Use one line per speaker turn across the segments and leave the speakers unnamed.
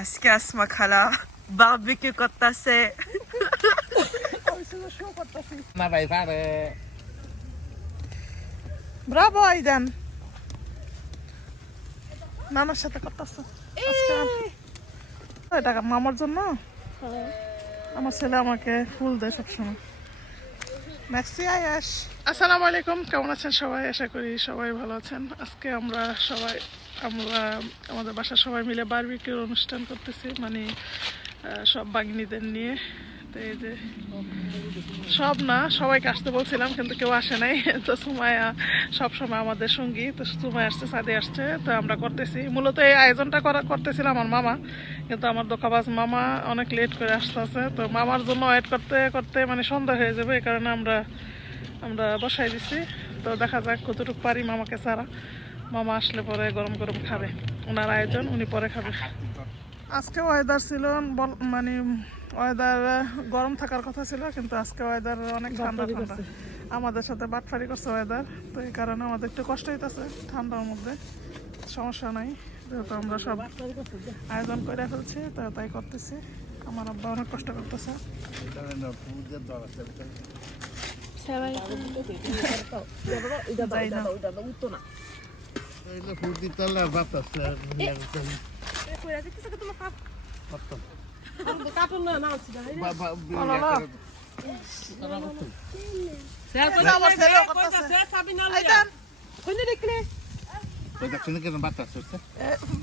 আজকে আসমা খালা বারবিকিউ করতেছে।
না ভাই পারে
ব্রাভো আইদান নানার সাথে করতেছে। এটা মামার জন্য? আমার ছেলে আমাকে ফুল দেয় সবসময়। ম্যাক্সি আয়াস আসসালামু আলাইকুম। কেমন আছেন সবাই? আশা করি সবাই ভালো আছেন। আজকে আমরা সবাই আমরা, আমাদের বাসার সবাই মিলে বারবিকিউর অনুষ্ঠান করতেছি মানে সব বাগিনীদের নিয়ে। তো এই যে, সব না, সবাইকে আসতে বলছিলাম, কিন্তু কেউ আসে নাই। তো সুমায়া সব সময় আমাদের সঙ্গী। তো সুমায় আসছে সাদে আসছে, তো আমরা করতেছি। মূলত এই আয়োজনটা করা, করতেছিল আমার মামা, কিন্তু আমার দোকাবাজ মামা অনেক লেট করে আসতেছে তো মামার জন্য ওয়েট করতে করতে মানে সন্ধ্যা হয়ে যাবে, এই কারণে আমরা আমরা বসাই দিছি। তো দেখা যাক কতটুকু পারি মামাকে ছাড়া। মামা আসলে পরে গরম গরম খাবে। ওনার আয়োজন উনি পরে খাবে। আজকে ওয়েদার ছিল বল- মানে ওয়েদার গরম থাকার কথা ছিল কিন্তু আজকে ওয়েদার অনেক ঠান্ডা ঠান্ডা। আমাদের সাথে বাটফারি করছে ওয়েদার তো এই কারণে আমাদের একটু কষ্ট হইতেছে ঠান্ডার মধ্যে। সমস্যা নাই যেহেতু আমরা সব আয়োজন করে ফেলছি তো তাই করতেছি। আমার আব্বা অনেক কষ্ট করতেছে। যাই না।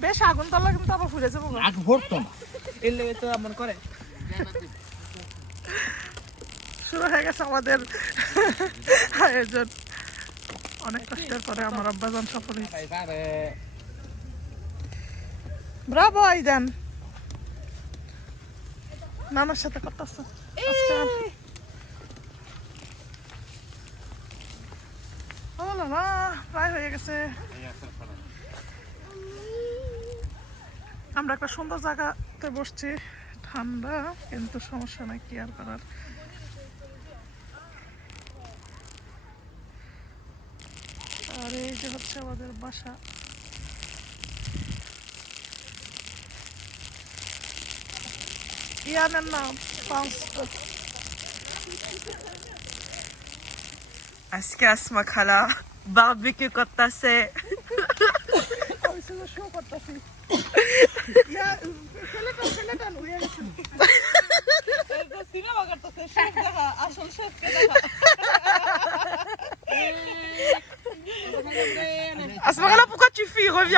বেশ আগুন তলা কিন্তু আবার ফুলে যাব গো।
আগ ভরতো না।
শুরু হয়ে গেছে আমাদের আয়োজন। অনেক কষ্টের পরে আমার আব্বাজান সফল হয়েছে। ব্রাভো নানার সাথে ও বাবা প্রায় হয়ে গেছে। আমরা একটা সুন্দর জায়গাতে বসছি। ঠান্ডা কিন্তু সমস্যা নাই কি আর করার আর এই যে হচ্ছে আমাদের বাসা। ইয়ানের নাম পাঁচ
আজকে আসমা খালা বারবিকিউ করতেছে।
শো করতেছি।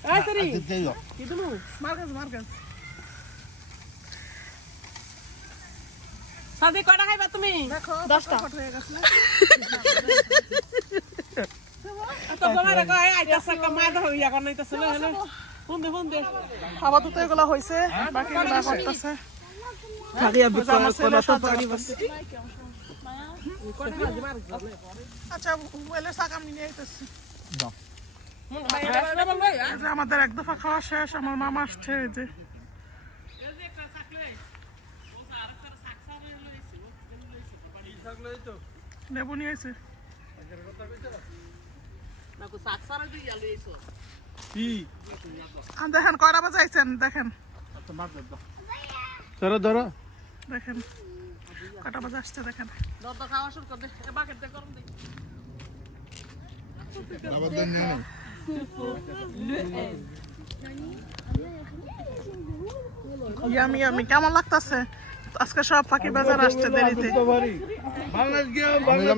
হয়ে
হ্যাঁ হইছে এই নুডল যাইও
মার্কেজ মার্কেজ
সাদি কয়টা খাইবা তুমি?
দেখো
দশটা।
ফট হয়ে গেছে
তো তোমার কয় আইতাছে কমায় দাও ইয়া কোন আইতাছে না হলো দে ফোন দে
আপাতত এগুলো হয়েছে বাকি এগুলো সাথে করতেছে। আচ্ছা আমি নিয়ে আইতেছি। আমাদের এক দফা খাওয়া শেষ আমার মামা আসছে এই যে। লেবু নিয়ে দেখেন কয়টা বাজে আইছেন দেখেন।
ধরো ধরো।
দেখেন কয়টা বাজে আসছে দেখেন।
খাওয়া শুরু কর
ইয়ামি ইয়ামি কেমন লাগতাছে? আজকে সব ফাঁকি বাজার আসছে দেরিতে।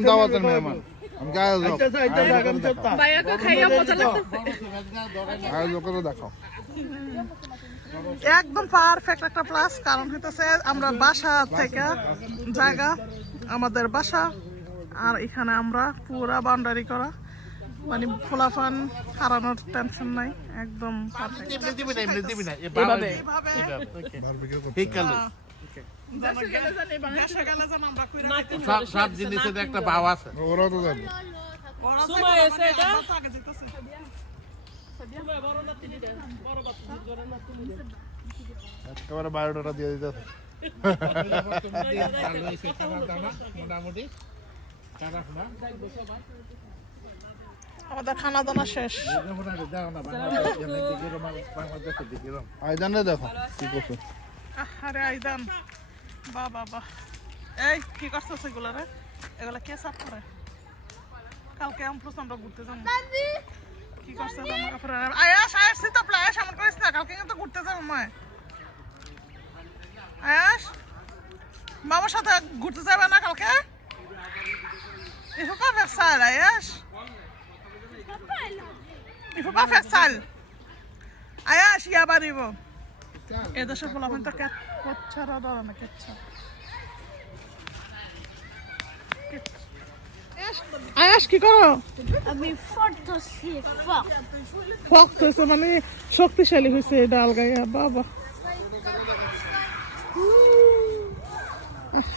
দাওয়াতের মেহমান। আমি গায়ে যাও। করে দেখাও।
একদম পারফেক্ট একটা প্লাস কারণ হইতেছে আমরা বাসা থেকে জায়গা আমাদের বাসা আর এখানে আমরা পুরা বাউন্ডারি করা। মানে ফোলাফান হারানোর টেনশন নাই একদম জানি জানি
নাতি
সব জিনিসের একটা ভাব আছে।
তো জানে।
ওরা তো
দিতে দিতে
একেবারে বায়োডাটা দিয়ে
দাবার মোটামুটি।
আমাদের খানা দানা শেষ।
মোটামুটি দাও না বাংলাদেশ এমনি দিকে রোমাল বাংলাদেশের দিকে রোম
আইদানে দেখো কি করছ?
আরে আইদান বা বা বা। এই কি করছিস এগুলো রে? এগুলো কে সাফ করে? কালকে আমপ্রুস আমরা ঘুরতে যাব। কি করছিস আমার কাপড় আয়াস আয়াস সীতাপলা আয়াস আমার করিস না কালকে কিন্তু ঘুরতে যাব মা আয়াস মামার সাথে ঘুরতে যাবে না কালকে? Il faut pas faire Ayash. Il faut pas faire ça. Ayash, ইয়া বাড়িব এদেশে পোলাপেন তো কেচ্ছারা ধরে না কেচ্ছা আয়াস কি করো
আমি সে ফক
হয়েছে মানে শক্তিশালী হয়েছে এই ডাল গাইয়া বাবা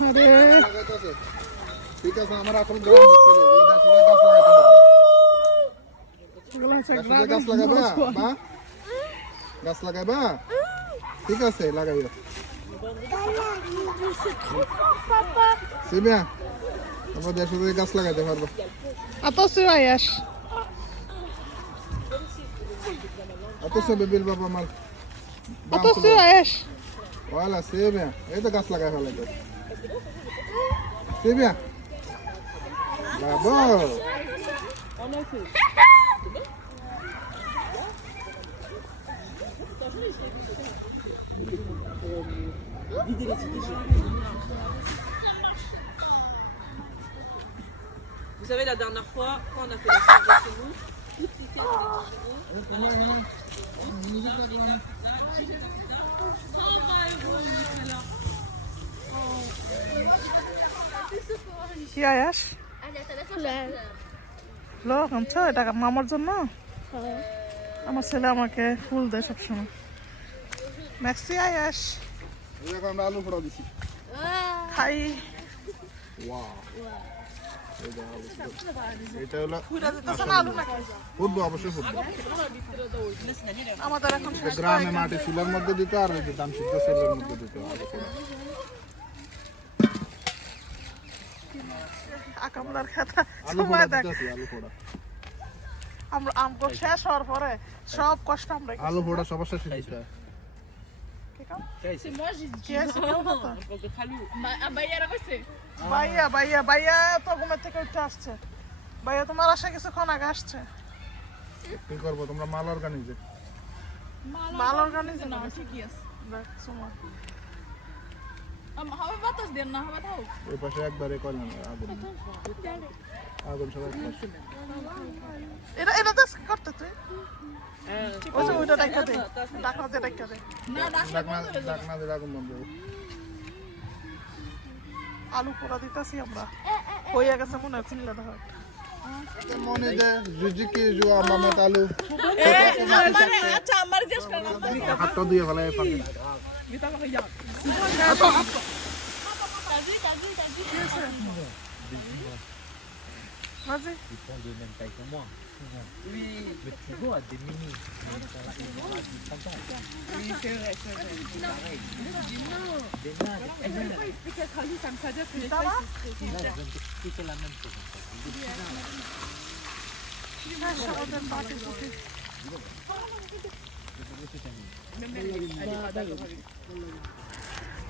আরে
ঠিক আছে আমার এখন গাছ লাগাবা বা গাছ লাগাবা ঠিক আছে লাগাইও। সিমিয়া আমরা দেড়শো করে গাছ লাগাইতে পারব।
এত সে আয়াস
এত সে বিল বাবা মাল।
এত সে আয়াস
ওয়ালা সিমিয়া এই তো গাছ লাগাই ফেলাইতে সিমিয়া। বাবা।
Vous savez, la dernière fois, quand on a fait la soirée chez nous, toutes les filles étaient chez nous.
কি আয়াস লোক আনছো এটা মামার জন্য আমার ছেলে আমাকে ফুল দেয় সবসময় ম্যাক্সি আয়াস
আমরা আলু ফোড়া দিছি
খাই
গ্রামে মাটি চুলার মধ্যে দিতে আর ওই যে ধান সিদ্ধ সেলের মধ্যে দিতে
আকামলার খাতা। সময় দেখ। আমরা আমগো শেষ হওয়ার পরে সব কষ্ট আমরা
আলু ফোড়া সবার শেষে দিতে হয়
কে শিখাও না তো?
Donc, le khalou.
ভাইয়া ভাইয়া ভাইয়া তো ঘুমের থেকে উঠে আসছে ভাইয়া তোমার আসা কিছুক্ষণ আগে আসছে
কি করব? তোমরা মাল অর্গানিজে
মাল অর্গানিজে না ঠিকই আছে।
ওই পাশে একবারে করলাম আগুন। আগুন সবাই
এটা এটা দেখ করতে তুই। ওই যে ওইটা ডাক্কা দে। ডাকনা দে। ডাক্কা দে
ডাকনা ডাকনা আগুন বন্ধ
আলু পোড়া দিতেছি আমরা। হইয়া গেছে মনে হয় চিনলে দেখা
মনে দে জুজিকি জু আলু?
আচ্ছা আমার
হাতটা দিয়ে ফেলাই Vas-y.
Ils font
de même taille que moi.
Oui.
Mais tu vois, des mini.
Oui, c'est vrai, c'est vrai.
Non.
Des nains. Elle ne peut pas
ça me fait dire que les Là,
la même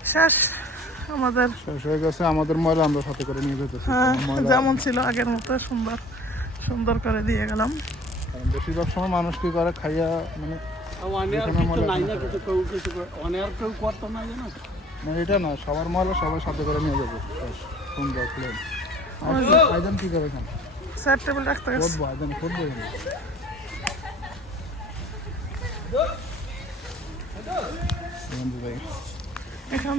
chose. আমাদের
শেষ হয়ে গেছে আমাদের ময়লা আমরা সাথে করে নিয়ে যেতেছি।
হ্যাঁ,
ময়লা
যেমন ছিল আগের মতো সুন্দর সুন্দর করে দিয়ে গেলাম।
বেশিরভাগ সময় মানুষ কি করে খাইয়া মানে মানে এটা না সবার ময়লা সবাই সাথে করে নিয়ে যাব। সুন্দর প্লেন আইজান কি করে এখানে?
স্যার টেবিল রাখতে
ফুটবো আইজান ফুটবো
এখন